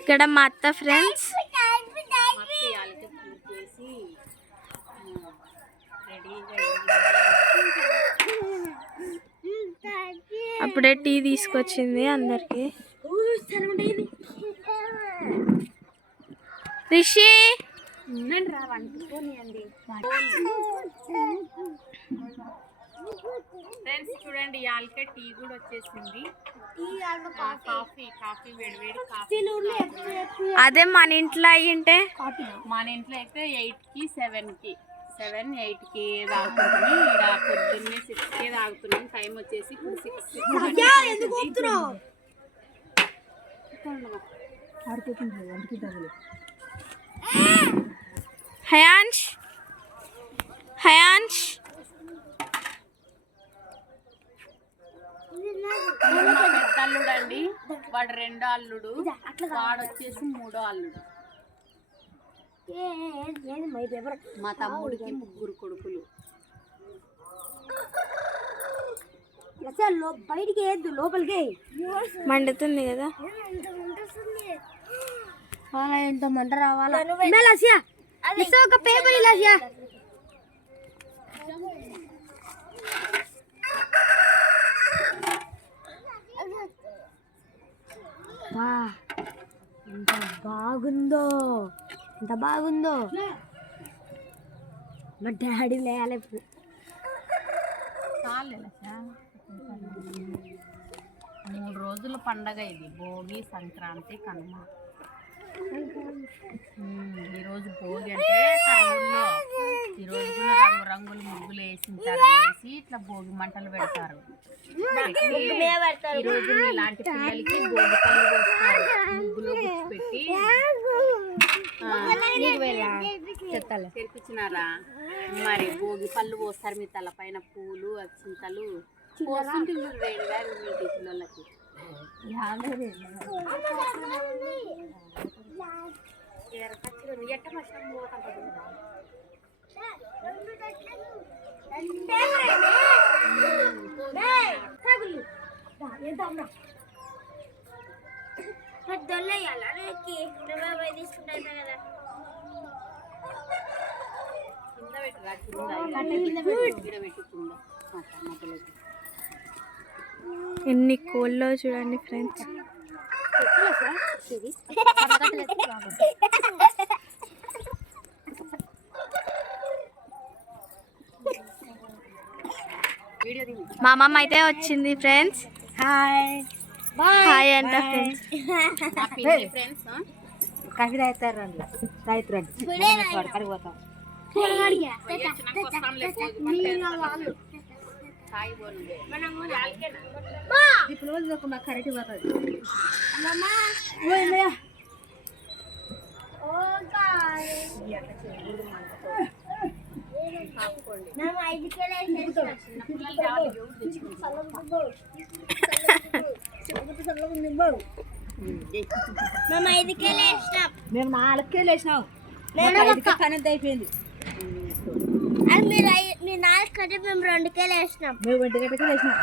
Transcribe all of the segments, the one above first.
ఇక్కడ మా అత్త ఫ్రెండ్స్ అప్పుడే టీ తీసుకొచ్చింది అందరికి. రిషి ఫ్రెండ్స్ చూడండి, యాలకే టీ కూడా వచ్చేసింది. కాఫీ వేడి కాఫీ. అదే మన ఇంట్లో అయ్యింటే, మన ఇంట్లో అయితే 8కి 7కి 7, 8కి తాగుతుంది. ఇక్కడ పొద్దున్నే 6కే తాగుతున్నాం. టైం వచ్చేసి 6. హయాన్ష్ పెద్ద అల్లుడు అండి, వాడు 2వ అల్లుడు, వాడు వచ్చేసి 3వ అల్లుడు. మా తమ్ముడికి 3 కొడుకులు. బయటికి వేయద్దు, లోపలికి. మండుతుంది కదా, ఎంత మంట రావాలా. ఒక పేపర్ ఇలా ఎంత బాగుందో మా డాడీ లేయాలి. 3 రోజుల పండగ ఇది. భోగి, సంక్రాంతి, కనుమ. ఈరోజు భోగి అంటే కర్నూలులో ఈరోజు కూడా రంగురంగులు ముగ్గులు వేసి ఇట్లా భోగి మంటలు పెడతారు. ఈరోజు ఇలాంటి పిల్లలకి భోగి పళ్ళు పోస్తారు. ముగ్గులో పెట్టి తెరిపించినారా? మరి భోగి పళ్ళు పోస్తారు. మీ తలపైన పూలు, అక్షింతలు పోస్తుంటారు. వేడిగా మీ పిల్లలకి ఎన్ని కోళ్ళో చూడండి ఫ్రెండ్స్. మా అమ్మమ్మ అయితే వచ్చింది ఫ్రెండ్స్. హాయ్ అంట ఫ్రెండ్స్. కాఫీ తాగుతారు కడిగిపోతాం. కరెక్ట్ పోతుంది. మేము 4 కేలు వేసినాం. పని అయిపోయింది. మీరు 4 కంటే మేము 2 కేలు వేసినాం. మేము 2 గంటలకే వేసినాం.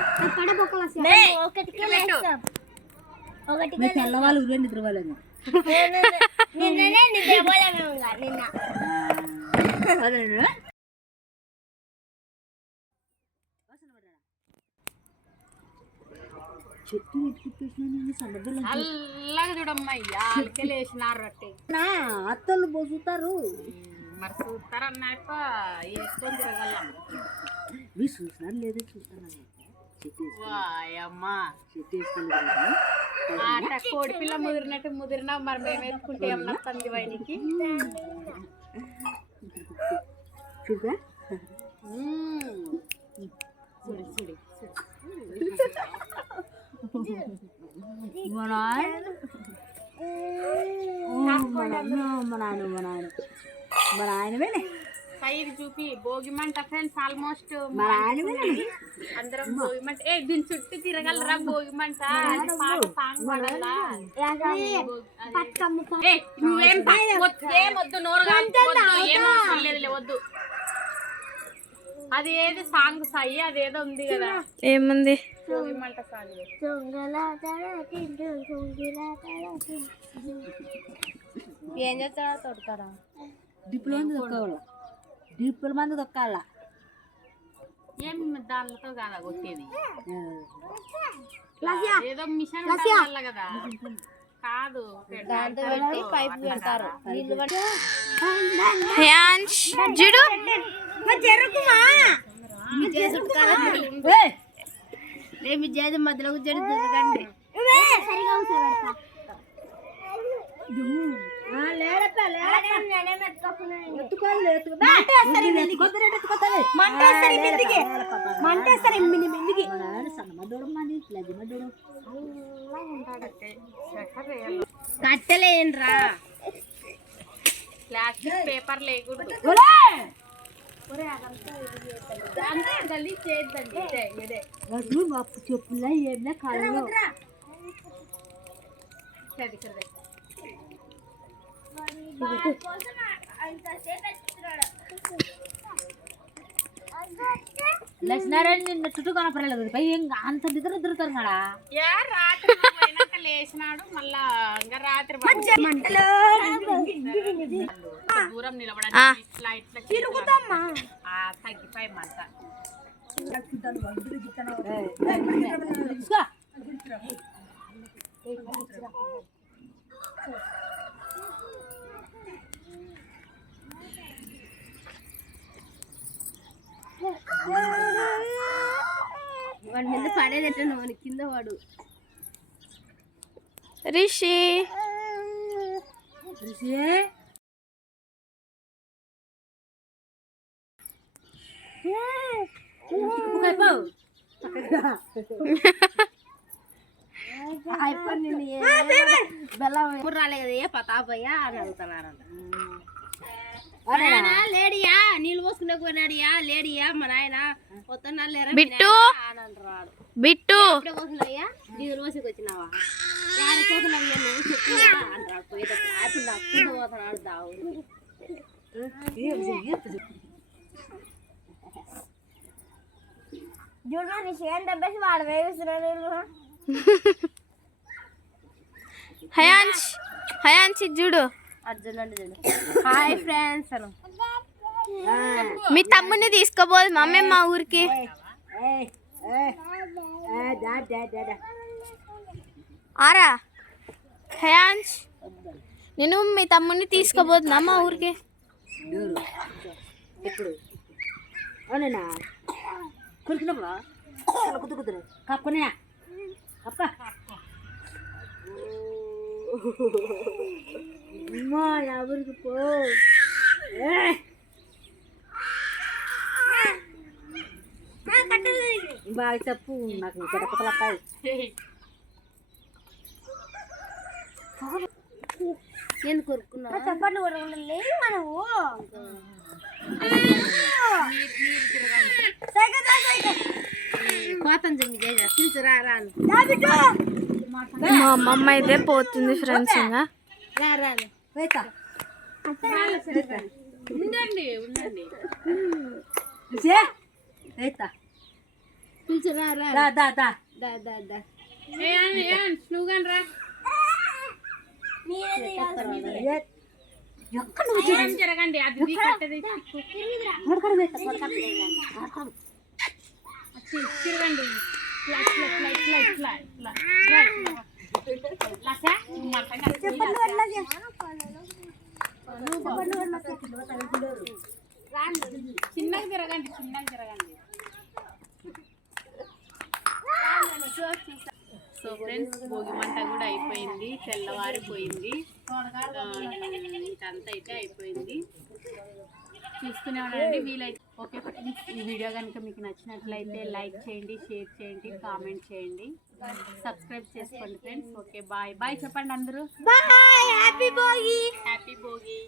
తెల్లవాళ్ళు ఉదయం నిద్రపోలేము. నిన్ననే నిద్రపోలేము. నిన్న చెట్టు చల్లగా చూడమ్మయ్యా. అత్తలు పోసుతారు. మరి చూస్తారన్నాక వేసుకొని తిరగలం. మీరు చూసినా లేదో చూస్తాను. కోడి పిల్ల ముదిరినట్టు ముదిరినా మరి మేము వేసుకుంటే ఏమన్నా పంది వైనికి. చూడా మన ఆయనవేనే సైడ్ చూపి భోగిమంట ఫ్రెండ్స్. ఆల్మోస్ట్ అందరం భోగిమంట. దీని చుట్టూ తిరగలరా భోగిమంట. నువ్వేం వద్దు, నోరు ఏం అవసరం లేదులే, వద్దు. అది ఏది సాంగ్ సాయి అదేదో ఉంది కదా ఏముంది? భోగిమంట సాంగ్. ఏం చేస్తాడా తొడతాడా డిప్లో తొక్కాల, డిప్పుల మంది తొక్కాల. ఏం దానితో కాదా కొట్టేది? ఏదో మిషన్ కదా కాదు, దాంతో పెట్టి పైపు పెడతారు నీళ్ళు పట్టి హయాన్ష్ చూడు. మీ చేతి మధ్యలో జరుగుతుంది కట్టలేనరా ప్లాస్టిక్ పేపర్ లేకూడదు. గలీజ్ చేయొద్దండి. చెప్పులా ఏమైనా కాలంలో లక్ష్మీనారాయణ నిన్న చుట్టూ కనపడలేదు పై అంత నిద్ర తిరుగుతారు కదా. రాత్రి లేచినాడు మళ్ళా ఇంకా రాత్రి దూరం నిలబడి ఇట్లా ఇట్లా తగ్గిపోయి మంట. వాడి మీద పడేదెట్టాను వాడి కింద వాడు. రిషి బెల్లం ఎప్పుడు రాలే కదా ఏ పతాపయ్యా అని అడుగుతున్నారంట. లేడియా నీళ్ళు పోసుకునే పోయినాడియా లేడియా మా నాయన వస్తున్నాడు బిట్టు అని అంటారు. బిట్టు పోసులయ్యా నీళ్ళు పోసుకు వచ్చినావా యాడ పోసులయ్యా నువ్వు చెప్పినా అంటారు. పోయేటప్పుడు ఆపిల్ అప్పుడు పోతున్నాడు దావు. చూడండి చేయం డబ్బేసి వాడు వేస్తున్నాడు. హయాన్ష్ చూడు. అర్జున్ అంటే చూడు. హాయ్ ఫ్రెండ్స్ అను. మీ తమ్ముని తీసుకోబోదు మమ్మీ మా ఊరికి. ఆరా హయాన్ష్ నేను మీ తమ్ముని తీసుకోబోతున్నా మా ఊరికి. ఎప్పుడు అవునా కురికినప్పుడు కుదురు కప్పునే కప్ప అమ్మా ఎవరికి పో బాగా చెప్పు నాకు చెడపలప్పాయి. ఎందుకు కొరుకున్నావు చెప్పండి కూడా లేదు మనము కోతం తీసుకురా రాను. మా అమ్మమ్మ అయితే పోతుంది ఫ్రెండ్స్. ఇంకా ఉండండి ఉండండి పిలుచురా రా నువ్వు కానీ రా. జరగండి అది తిరగండి. చిన్నగా తిరగండి సో ఫ్రెండ్స్ భోగి మంట కూడా అయిపోయింది, తెల్లవారిపోయింది, అంతా అయితే అయిపోయింది. చూస్తూనే ఉండండి వీలైతే. ఓకే ఫ్రెండ్స్, ఈ వీడియో కనుక మీకు నచ్చినట్లయితే లైక్ చేయండి, షేర్ చేయండి, కామెంట్ చేయండి, సబ్స్క్రైబ్ చేసుకోండి ఫ్రెండ్స్. ఓకే బాయ్ బాయ్ చెప్పండి అందరూ. Bye happy Bhogi happy Bhogi.